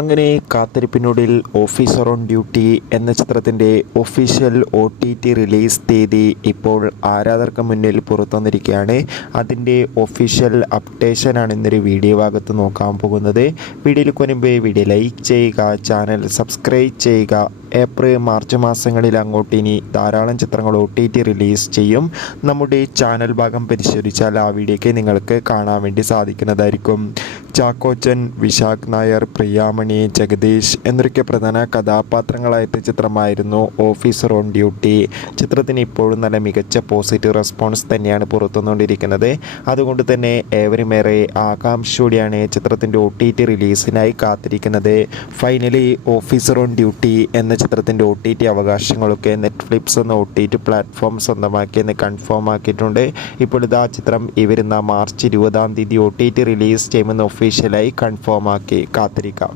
അങ്ങനെ കാത്തിരിപ്പിനൊടുവിൽ officer on duty എന്ന ചിത്രത്തിൻ്റെ ഒഫീഷ്യൽ OTT റിലീസ് തീയതി ഇപ്പോൾ ആരാധകർക്ക് മുന്നിൽ പുറത്തു വന്നിരിക്കുകയാണ്. അതിൻ്റെ ഒഫീഷ്യൽ അപ്ഡേഷനാണ് ഇന്നൊരു വീഡിയോ ഭാഗത്ത് നോക്കാൻ പോകുന്നത്. വീഡിയോയിൽ മുൻപ് വീഡിയോ ലൈക്ക് ചെയ്യുക, ചാനൽ സബ്സ്ക്രൈബ് ചെയ്യുക. ഏപ്രിൽ മാർച്ച് മാസങ്ങളിൽ അങ്ങോട്ട് ഇനി ധാരാളം ചിത്രങ്ങൾ OTT റിലീസ് ചെയ്യും. നമ്മുടെ ചാനൽ ഭാഗം പരിശോധിച്ചാൽ ആ വീഡിയോയ്ക്ക് നിങ്ങൾക്ക് കാണാൻ വേണ്ടി സാധിക്കുന്നതായിരിക്കും. ചാക്കോച്ചൻ, വിശാഖ് നായർ, പ്രിയാമണി, ജഗദീഷ് എന്നൊക്കെ പ്രധാന കഥാപാത്രങ്ങളായ ചിത്രമായിരുന്നു ഓഫീസർ ഓൺ ഡ്യൂട്ടി. ചിത്രത്തിന് ഇപ്പോഴും നല്ല മികച്ച പോസിറ്റീവ് റെസ്പോൺസ് തന്നെയാണ് പുറത്തുവന്നുകൊണ്ടിരിക്കുന്നത്. അതുകൊണ്ട് തന്നെ ഏവരുമേറെ ആകാംക്ഷയോടെയാണ് ചിത്രത്തിൻ്റെ OTT റിലീസിനായി കാത്തിരിക്കുന്നത്. ഫൈനലി ഓഫീസർ ഓൺ ഡ്യൂട്ടി എന്ന ചിത്രത്തിൻ്റെ OTT അവകാശങ്ങളൊക്കെ നെറ്റ്ഫ്ലിക്സ് എന്ന OTT പ്ലാറ്റ്ഫോം സ്വന്തമാക്കിയെന്ന് കൺഫേം ആക്കിയിട്ടുണ്ട്. ഇപ്പോൾ ഇതാ ചിത്രം ഈ വരുന്ന മാർച്ച് 20 OTT റിലീസ് ചെയ്യുമെന്ന് ഒഫീഷ്യലായി കൺഫേം ആക്കി. കാത്തിരിക്കാം.